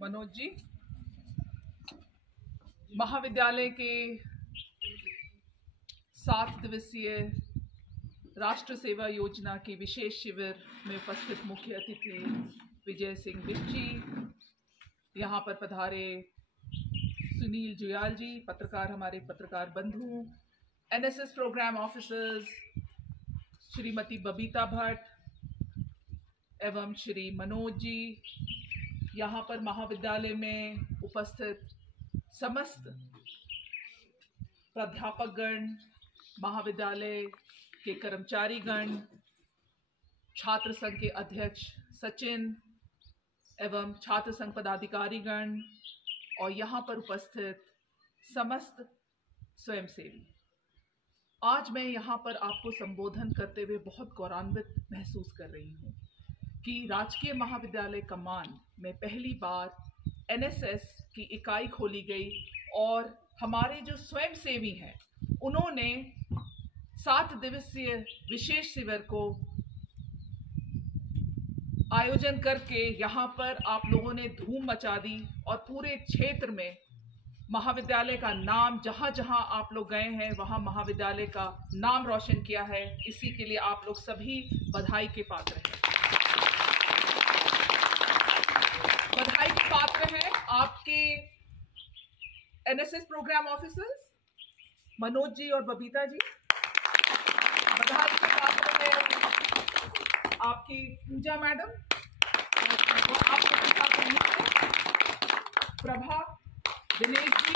मनोज जी, महाविद्यालय के 7 दिवसीय राष्ट्र सेवा योजना की विशेष शिविर में उपस्थित मुख्य अतिथि विजय सिंह बिष्ट जी, यहाँ पर पधारे सुनील जुयाल जी, पत्रकार, हमारे पत्रकार बंधु, NSS program officers Shrimati Babita Bhatt एवं श्री मनोज जी, यहाँ पर महाविद्यालय में उपस्थित समस्त प्राध्यापकगण, महाविद्यालय के कर्मचारीगण, छात्र संघ के अध्यक्ष सचिन एवं छात्र संघ पदाधिकारीगण और यहाँ पर उपस्थित समस्त स्वयंसेवी। आज मैं यहाँ पर आपको संबोधन करते हुए बहुत गौरवान्वित महसूस कर रही हूँ कि राजकीय महाविद्यालय कमान में पहली बार एनएसएस की इकाई खोली गई और हमारे जो स्वयंसेवी हैं उन्होंने 7 दिवसीय विशेष शिविर को आयोजन करके यहाँ पर आप लोगों ने धूम मचा दी और पूरे क्षेत्र में महाविद्यालय का नाम, जहाँ जहाँ आप लोग गए हैं वहाँ महाविद्यालय का नाम रोशन किया है। इसी के लिए आप लोग सभी बधाई के पात्र हैं। बधाई के पात्र हैं आपके NSS program officers Manoj ji और बबीता जी। बधाई के पात्र हैं आपकी पूजा मैडम और आपके प्रभा, दिनेश जी,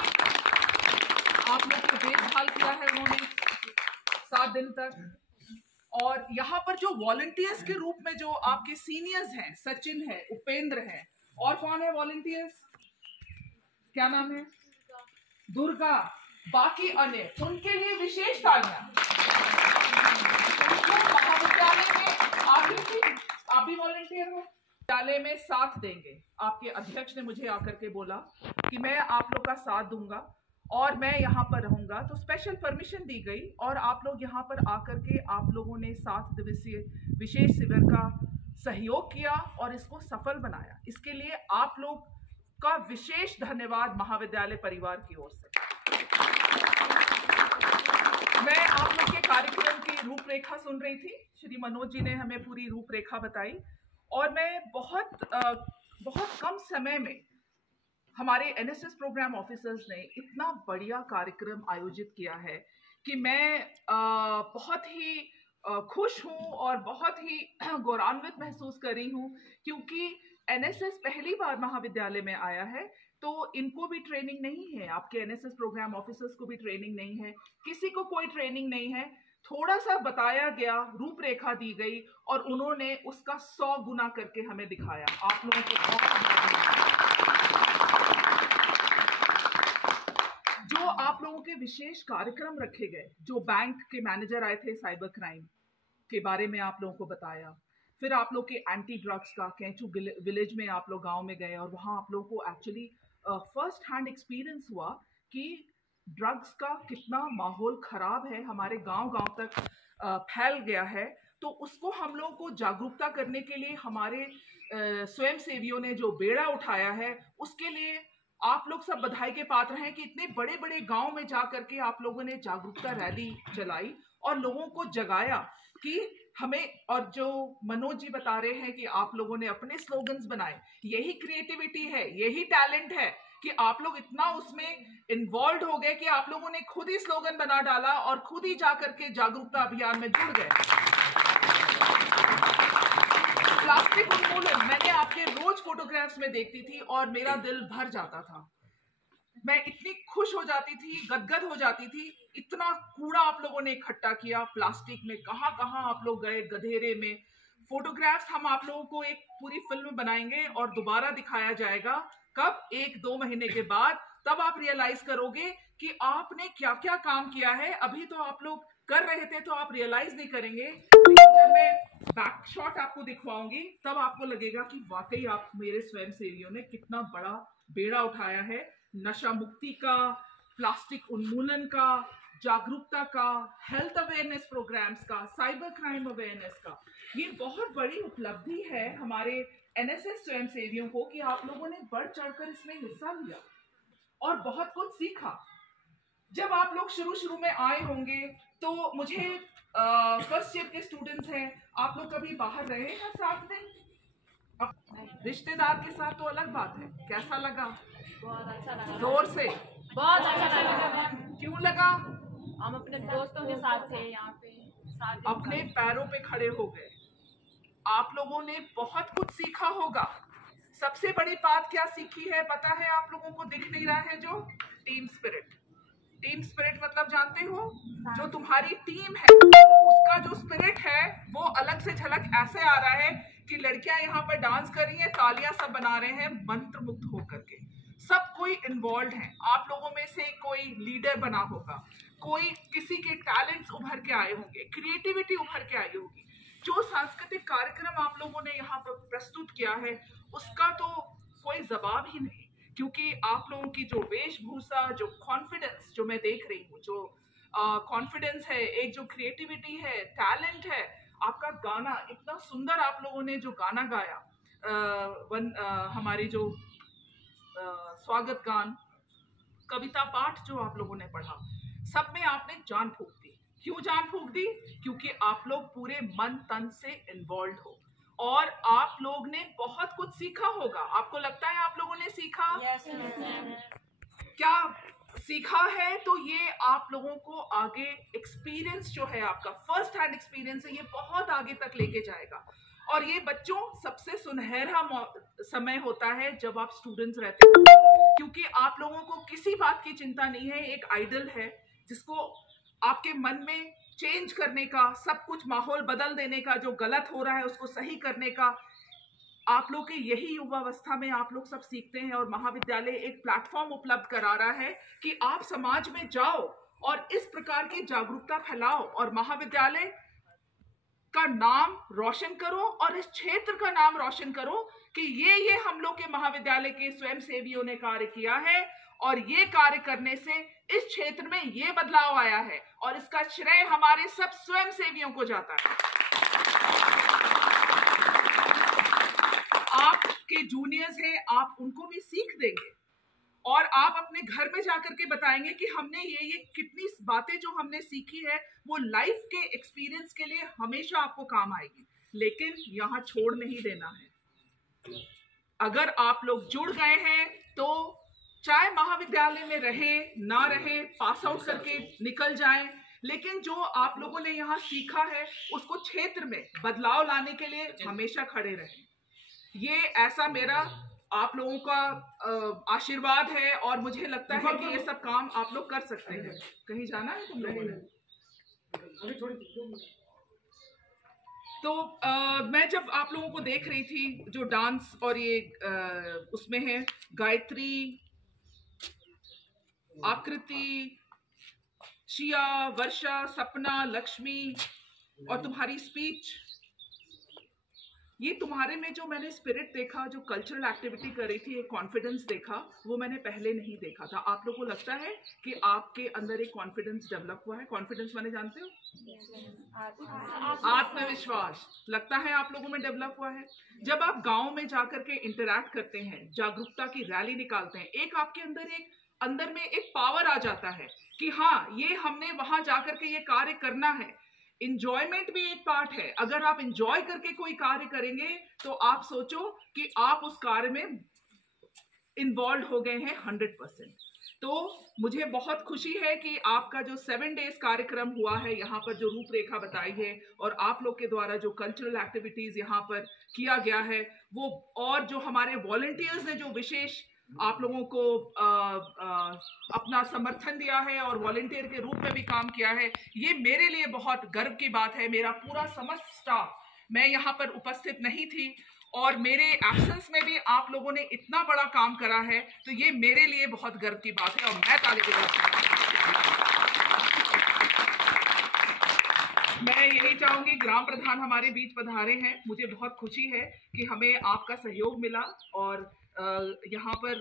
आप लोग को देखभाल किया है उन्होंने 7 दिन तक। और यहाँ पर जो वॉलंटियर्स के रूप में जो आपके सीनियर्स हैं, सचिन है, उपेंद्र है, और कौन है वॉलंटियर्स, क्या नाम है, दुर्गा, बाकी अन्य, उनके लिए विशेष तालियां। महाविद्यालय में आप भी वॉलंटियर हो, विद्यालय में साथ देंगे। आपके अध्यक्ष ने मुझे आकर के बोला कि मैं आप लोग का साथ दूंगा और मैं यहाँ पर रहूंगा, तो स्पेशल परमिशन दी गई और आप लोग यहाँ पर आकर के आप लोगों ने 7 दिवसीय विशेष शिविर का सहयोग किया और इसको सफल बनाया। इसके लिए आप लोग का विशेष धन्यवाद महाविद्यालय परिवार की ओर से। मैं आप लोग के कार्यक्रम की रूपरेखा सुन रही थी, श्री मनोज जी ने हमें पूरी रूपरेखा बताई और मैं बहुत कम समय में हमारे एनएसएस प्रोग्राम ऑफिसर्स ने इतना बढ़िया कार्यक्रम आयोजित किया है कि मैं बहुत ही खुश हूँ और बहुत ही गौरवान्वित महसूस कर रही हूँ, क्योंकि एनएसएस पहली बार महाविद्यालय में आया है तो इनको भी ट्रेनिंग नहीं है, आपके एनएसएस प्रोग्राम ऑफिसर्स को भी ट्रेनिंग नहीं है, किसी को कोई ट्रेनिंग नहीं है। थोड़ा सा बताया गया, रूपरेखा दी गई और उन्होंने उसका 100 गुना करके हमें दिखाया। आप लोगों को जो आप लोगों के विशेष कार्यक्रम रखे गए, जो बैंक के मैनेजर आए थे, साइबर क्राइम के बारे में आप लोगों को बताया, फिर आप लोग के एंटी ड्रग्स का, कैंचू विलेज में आप लोग गांव में गए और वहां आप लोगों को एक्चुअली फर्स्ट हैंड एक्सपीरियंस हुआ कि ड्रग्स का कितना माहौल खराब है, हमारे गांव-गांव तक फैल गया है। तो उसको हम लोगों को जागरूकता करने के लिए हमारे स्वयंसेवियों ने जो बेड़ा उठाया है, उसके लिए आप लोग सब बधाई के पात्र हैं कि इतने बड़े बड़े गांव में जा करके आप लोगों ने जागरूकता रैली चलाई और लोगों को जगाया कि हमें, और जो मनोज जी बता रहे हैं कि आप लोगों ने अपने स्लोगन्स बनाए, यही क्रिएटिविटी है, यही टैलेंट है कि आप लोग इतना उसमें इन्वॉल्व हो गए कि आप लोगों ने खुद ही स्लोगन बना डाला और खुद ही जाकर के जागरूकता अभियान में जुड़ गए। प्लास्टिक उन्मूलन मैंने आपके रोज फोटोग्राफ्स में देखती थी और मेरा दिल भर जाता था, मैं इतनी खुश हो जाती थी, गदगद हो जाती थी। इतना कूड़ा आप लोगों ने इकट्ठा किया प्लास्टिक में, कहाँ कहाँ आप लोग गए, गधेरे में। फोटोग्राफ्स हम आप लोगों को एक पूरी फिल्म बनाएंगे और दोबारा दिखाया जाएगा। कब? 1-2 महीने के बाद, तब आप रियलाइज करोगे कि आपने क्या क्या काम किया है। अभी तो आप लोग कर रहे थे तो आप रियलाइज नहीं करेंगे, जब मैं बैक शॉट आपको दिखवाऊंगी तब आपको लगेगा कि वाकई आप मेरे स्वयंसेवियों ने कितना बड़ा बेड़ा उठाया है, नशा मुक्ति का, प्लास्टिक उन्मूलन का, जागरूकता का, हेल्थ अवेयरनेस प्रोग्राम्स का, साइबर क्राइम अवेयरनेस का। ये बहुत बड़ी उपलब्धि है हमारे एनएसएस स्वयंसेवियों को कि आप लोगों ने बढ़ चढ़कर इसमें हिस्सा लिया और बहुत कुछ सीखा। जब आप लोग शुरू में आए होंगे तो मुझे फर्स्ट ईयर के स्टूडेंट्स हैं, आप लोग कभी बाहर रहे हैं 7 दिन? रिश्तेदार के साथ तो अलग बात है। कैसा लगा? बहुत अच्छा लगा। जोर से। बहुत अच्छा लगा। क्यों लगा? हम अपने दोस्तों के साथ थे यहाँ पे, अपने पैरों पे खड़े हो गए। आप लोगों ने बहुत कुछ सीखा होगा। सबसे बड़ी बात क्या सीखी है पता है आप लोगों को? दिख नहीं रहा है जो? Team spirit. टीम स्पिरिट मतलब जानते हो? जो तुम्हारी टीम है उसका जो स्पिरिट है वो अलग से झलक ऐसे आ रहा है कि लड़कियां यहाँ पर डांस कर रही हैं, तालियां सब बना रहे हैं मंत्र मुग्ध होकर के। सब कोई इन्वॉल्व है। आप लोगों में से कोई लीडर बना होगा, कोई किसी के टैलेंट्स उभर के आए होंगे, क्रिएटिविटी उभर के आई होगी। जो सांस्कृतिक कार्यक्रम आप लोगों ने यहाँ पर प्रस्तुत किया है उसका तो कोई जवाब ही नहीं, क्योंकि आप लोगों की जो वेशभूषा, जो कॉन्फिडेंस जो मैं देख रही हूँ, जो कॉन्फिडेंस है, एक जो क्रिएटिविटी है, टैलेंट है, आपका गाना इतना सुंदर आप लोगों ने जो गाना गाया, हमारी जो स्वागत गान, कविता पाठ जो आप लोगों ने पढ़ा, सब में आपने जान फूंक दी। क्यों जान फूंक दी? क्योंकि आप लोग पूरे मन तन से इन्वॉल्व हो और आप लोग ने बहुत कुछ सीखा होगा। आपको लगता है आप लोगों ने सीखा? क्या सीखा है? तो ये आप लोगों को आगे एक्सपीरियंस जो है, आपका फर्स्ट हैंड एक्सपीरियंस है, ये बहुत आगे तक लेके जाएगा। और ये बच्चों सबसे सुनहरा समय होता है जब आप स्टूडेंट्स रहते हो, क्योंकि आप लोगों को किसी बात की चिंता नहीं है। एक आइडल है जिसको आपके मन में चेंज करने का, सब कुछ माहौल बदल देने का, जो गलत हो रहा है उसको सही करने का, आप लोग के यही युवावस्था में आप लोग सब सीखते हैं। और महाविद्यालय एक प्लेटफॉर्म उपलब्ध करा रहा है कि आप समाज में जाओ और इस प्रकार की जागरूकता फैलाओ और महाविद्यालय का नाम रोशन करो और इस क्षेत्र का नाम रोशन करो कि ये हम लोग के महाविद्यालय के स्वयंसेवियों ने कार्य किया है और ये कार्य करने से इस क्षेत्र में ये बदलाव आया है और इसका श्रेय हमारे सब स्वयंसेवियों को जाता है। आपके जूनियर्स हैं, आप उनको भी सीख देंगे और आप अपने घर में जाकर के बताएंगे कि हमने ये कितनी बातें जो हमने सीखी है वो लाइफ के एक्सपीरियंस के लिए हमेशा आपको काम आएगी। लेकिन यहाँ छोड़ नहीं देना है। अगर आप लोग जुड़ गए हैं तो चाहे महाविद्यालय में रहे ना रहे, पास आउट करके निकल जाएं, लेकिन जो आप लोगों ने यहाँ सीखा है उसको क्षेत्र में बदलाव लाने के लिए हमेशा खड़े रहें। ये ऐसा मेरा आप लोगों का आशीर्वाद है और मुझे लगता है कि ये सब काम आप लोग कर सकते हैं। कहीं जाना है तुम लोगों ने? तो मैं जब आप लोगों को देख रही थी जो डांस और ये उसमें है गायत्री, आकृति, शिया, वर्षा, सपना, लक्ष्मी और तुम्हारी स्पीच, ये तुम्हारे में जो मैंने स्पिरिट देखा, जो कल्चरल एक्टिविटी कर रही थी, एक कॉन्फिडेंस देखा, वो मैंने पहले नहीं देखा था। आप लोगों को लगता है कि आपके अंदर एक कॉन्फिडेंस डेवलप हुआ है? कॉन्फिडेंस माने जानते हो? आत्मविश्वास लगता है आप लोगों में डेवलप हुआ है। जब आप गांव में जाकर के इंटरैक्ट करते हैं, जागरूकता की रैली निकालते हैं, एक आपके अंदर में एक पावर आ जाता है कि हाँ, ये हमने वहां जाकर के ये कार्य करना है। इंजॉयमेंट भी एक पार्ट है। अगर आप इंजॉय करके कोई कार्य करेंगे तो आप सोचो कि आप उस कार्य में इन्वॉल्व हो गए हैं 100%। तो मुझे बहुत खुशी है कि आपका जो 7 डेज कार्यक्रम हुआ है, यहाँ पर जो रूपरेखा बताई है और आप लोग के द्वारा जो कल्चरल एक्टिविटीज यहाँ पर किया गया है वो, और जो हमारे वॉलंटियर्स ने जो विशेष आप लोगों को अपना समर्थन दिया है और वॉलंटियर के रूप में भी काम किया है, ये मेरे लिए बहुत गर्व की बात है। मेरा पूरा समस्त स्टाफ, मैं यहाँ पर उपस्थित नहीं थी और मेरे एब्सेंस में भी आप लोगों ने इतना बड़ा काम करा है, तो ये मेरे लिए बहुत गर्व की बात है और मैं ताली बजाऊंगी। मैं यही चाहूंगी, ग्राम प्रधान हमारे बीच पधारे हैं, मुझे बहुत खुशी है कि हमें आपका सहयोग मिला और यहाँ पर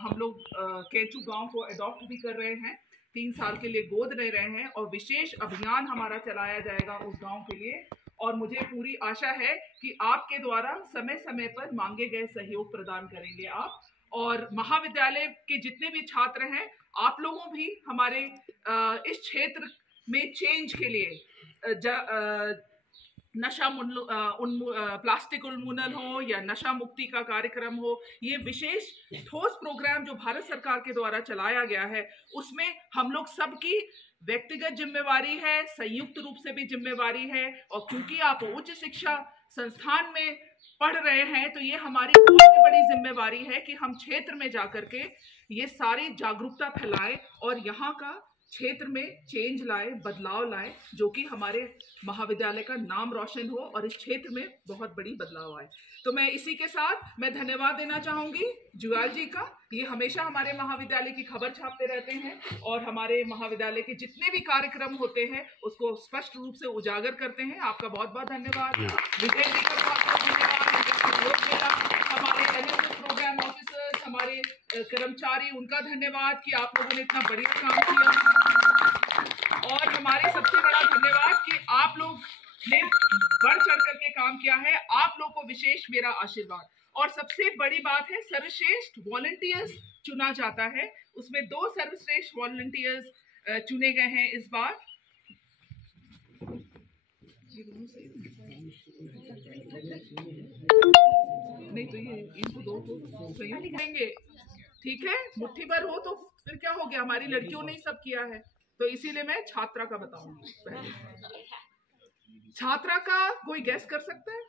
हम लोग केचू गांव को अडॉप्ट भी कर रहे हैं, 3 साल के लिए गोद ले रहे हैं और विशेष अभियान हमारा चलाया जाएगा उस गांव के लिए और मुझे पूरी आशा है कि आपके द्वारा समय समय पर मांगे गए सहयोग प्रदान करेंगे आप। और महाविद्यालय के जितने भी छात्र हैं, आप लोगों भी हमारे इस क्षेत्र में चेंज के लिए नशा प्लास्टिक उन्मूलन हो या नशा मुक्ति का कार्यक्रम हो, ये विशेष ठोस प्रोग्राम जो भारत सरकार के द्वारा चलाया गया है, उसमें हम लोग सबकी व्यक्तिगत जिम्मेवारी है, संयुक्त रूप से भी जिम्मेवारी है। और क्योंकि आप उच्च शिक्षा संस्थान में पढ़ रहे हैं, तो ये हमारी बहुत बड़ी जिम्मेवारी है कि हम क्षेत्र में जाकर के ये सारी जागरूकता फैलाएं और यहाँ का क्षेत्र में चेंज लाए, बदलाव लाए, जो कि हमारे महाविद्यालय का नाम रोशन हो और इस क्षेत्र में बहुत बड़ी बदलाव आए। तो मैं इसी के साथ मैं धन्यवाद देना चाहूंगी जुयाल जी का। ये हमेशा हमारे महाविद्यालय की खबर छापते रहते हैं और हमारे महाविद्यालय के जितने भी कार्यक्रम होते हैं उसको स्पष्ट रूप से उजागर करते हैं। आपका बहुत बहुत धन्यवाद। विजय जी का बहुत बहुत धन्यवाद। हमारे एनएसएस प्रोग्राम ऑफिसर्स, हमारे कर्मचारी, उनका धन्यवाद कि आप लोगों ने इतना बढ़िया काम किया। और हमारे सबसे बड़ा धन्यवाद कि आप लोग ने बढ़ चढ़ करके काम किया है। आप लोग को विशेष मेरा आशीर्वाद। और सबसे बड़ी बात है, सर्वश्रेष्ठ वॉलंटियर्स चुना जाता है। उसमें 2 सर्वश्रेष्ठ वॉलंटियर्स चुने गए हैं इस बार। नहीं तो ये इनको 2 देंगे, ठीक है? मुट्ठी भर हो तो फिर क्या हो गया, हमारी लड़कियों ने ही सब किया है। तो इसीलिए मैं छात्रा का बताऊंगी पहले। छात्रा का कोई गैस कर सकता है?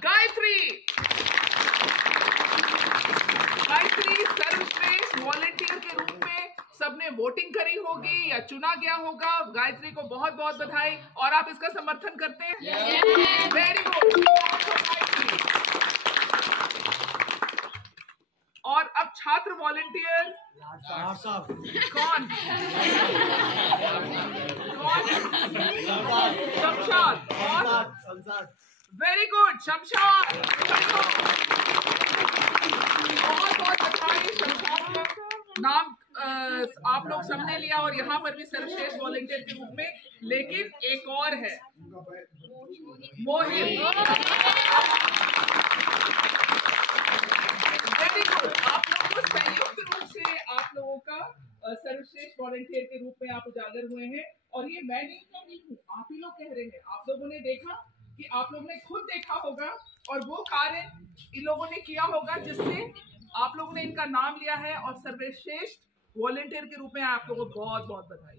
गायत्री। गायत्री सर्वश्रेष्ठ वॉलंटियर के रूप में सबने वोटिंग करी होगी या चुना गया होगा। गायत्री को बहुत बहुत बधाई। और आप इसका समर्थन करते हैं? Very good. और अब छात्र वॉलंटियर कौन? शमशाद। Very good, Shamshad. बहुत बहुत बधाई। शमशाद का नाम आप लोग सबने लिया और यहाँ पर भी सर्वश्रेष्ठ वॉलंटियर के रूप में। लेकिन एक और है, मोहित। Very good. आप लोगों को संयुक्त रूप से आप लोगों का सर्वश्रेष्ठ वॉलंटियर के रूप में आप उजागर हुए हैं। और ये मैं नहीं कह रही हूँ, आप ही लोग कह रहे हैं। आप लोगों ने देखा कि आप लोगों ने खुद देखा होगा और वो कार्य इन लोगों ने किया होगा जिससे आप लोगों ने इनका नाम लिया है। और सर्वश्रेष्ठ वॉलंटियर के रूप में आप लोगों को बहुत बहुत बधाई।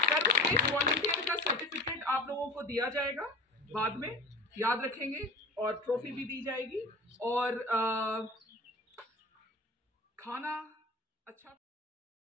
सर्वश्रेष्ठ वॉलंटियर का सर्टिफिकेट आप लोगों को दिया जाएगा बाद में, याद रखेंगे। और ट्रॉफी भी दी जाएगी और खाना अच्छा